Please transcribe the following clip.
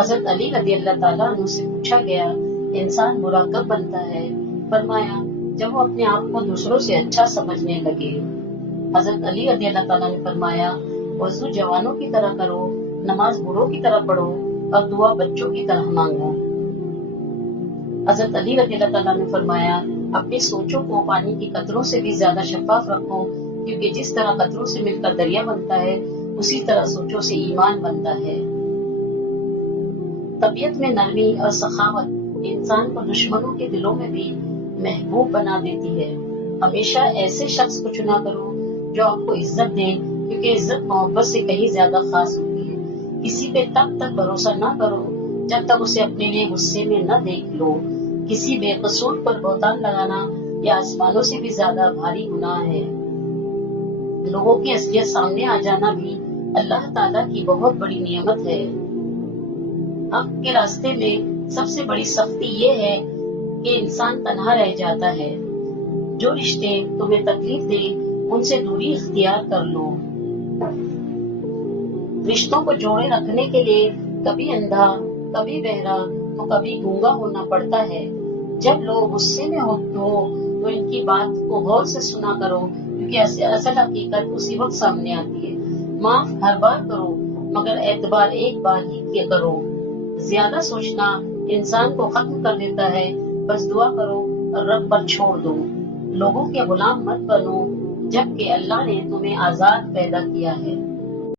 حضرت علی رضی اللہ تعالیٰ عنہ سے پوچھا گیا انسان برا کب بنتا ہے؟ فرمایا جب وہ اپنے آپ کو دوسروں سے اچھا سمجھنے لگے۔ حضرت علی رضی اللہ تعالیٰ نے فرمایا وضو جوانوں کی طرح کرو، نماز بوڑھوں کی طرح پڑھو اور دعا بچوں کی طرح مانگو۔ حضرت علی رضی اللہ تعالیٰ نے فرمایا اپنی سوچوں کو پانی کی قطروں سے بھی زیادہ شفاف رکھو، کیونکہ جس طرح قطروں سے مل کر دریا بنتا ہے اسی طرح سوچوں سے ایمان بنتا ہے۔ طبیعت میں نرمی اور سخاوت انسان کو دشمنوں کے دلوں میں بھی محبوب بنا دیتی ہے۔ ہمیشہ ایسے شخص کو چنا کرو جو آپ کو عزت دے، کیونکہ عزت محبت سے کہیں زیادہ خاص ہوتی ہے۔ کسی پہ تب تک بھروسہ نہ کرو جب تک اسے اپنے لیے غصے میں نہ دیکھ لو۔ کسی بے قصور پر بہتان لگانا یا آسمانوں سے بھی زیادہ بھاری گناہ ہے۔ لوگوں کی اصلیت سامنے آ جانا بھی اللہ تعالیٰ کی بہت بڑی نعمت ہے۔ حق کے راستے میں سب سے بڑی سختی یہ ہے کہ انسان تنہا رہ جاتا ہے۔ جو رشتے تمہیں تکلیف دے ان سے دوری اختیار کر لو۔ رشتوں کو جوڑے رکھنے کے لیے کبھی اندھا، کبھی بہرا تو کبھی گونگا ہونا پڑتا ہے۔ جب لوگ غصے میں ہو تو ان کی بات کو غور سے سنا کرو، کیونکہ اصل حقیقت اسی وقت سامنے آتی ہے۔ معاف ہر بار کرو مگر اعتبار ایک بار ہی کیا کرو۔ زیادہ سوچنا انسان کو ختم کر دیتا ہے۔ بس دعا کرو اور رب پر چھوڑ دو۔ لوگوں کے غلام مت بنو جبکہ اللہ نے تمہیں آزاد پیدا کیا ہے۔